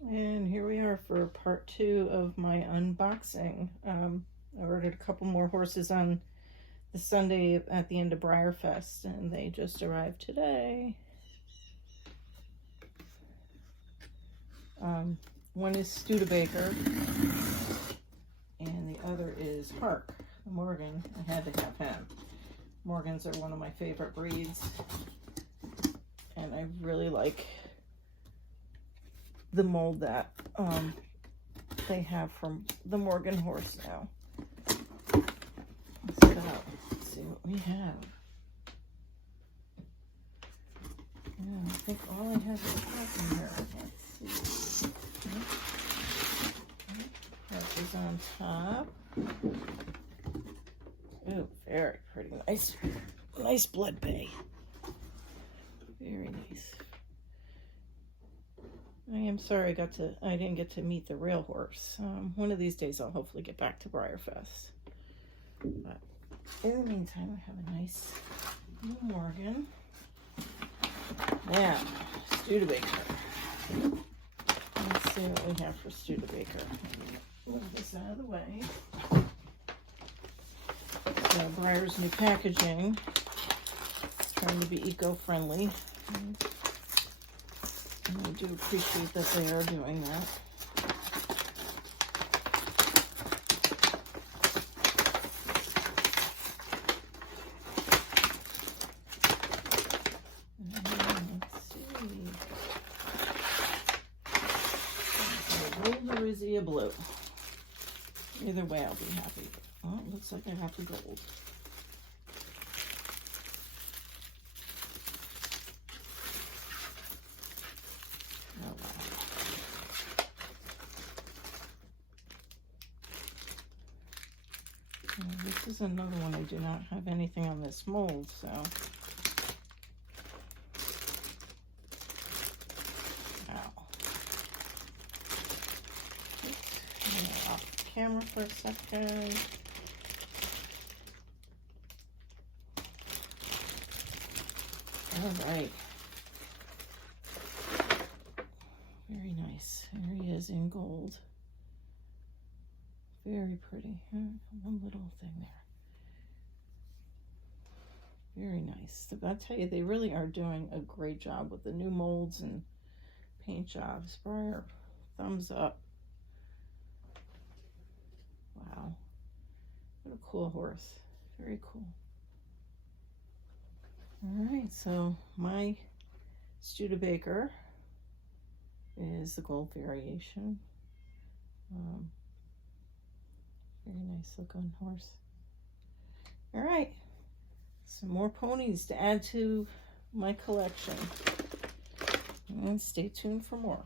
And here we are for part 2 of my unboxing. I ordered a couple more horses on the Sunday at the end of Breyerfest, and they just arrived today. One is Studebaker, and the other is Hark, Morgan. I had to have him. Morgans are one of my favorite breeds, and I really like the mold that they have from the Morgan horse now. Let's see what we have. Yeah, I think all I have is Hark in here. Let's see. Hark is on top. Oh, very pretty. Nice blood bay. Very nice. I am sorry I didn't get to meet the real horse. One of these days I'll hopefully get back to Breyerfest. But in the meantime, I have a nice little Morgan. Now, Studebaker. Let's see what we have for Studebaker. Move this out of the way. So Breyer's new packaging. Trying to be eco-friendly. And I do appreciate that they are doing that. Let's see. Gold or is he a blue? Either way, I'll be happy. Oh, it looks like I have the gold. This is another one. I do not have anything on this mold, so. Ow. Oops. Off camera for a second. All right. Very nice. There he is in gold. Very pretty. One little thing there. Very nice. I tell you, they really are doing a great job with the new molds and paint jobs. Breyer, thumbs up. Wow. What a cool horse. Very cool. All right, so my Studebaker is the gold variation. Very nice looking horse. All right, some more ponies to add to my collection. And stay tuned for more.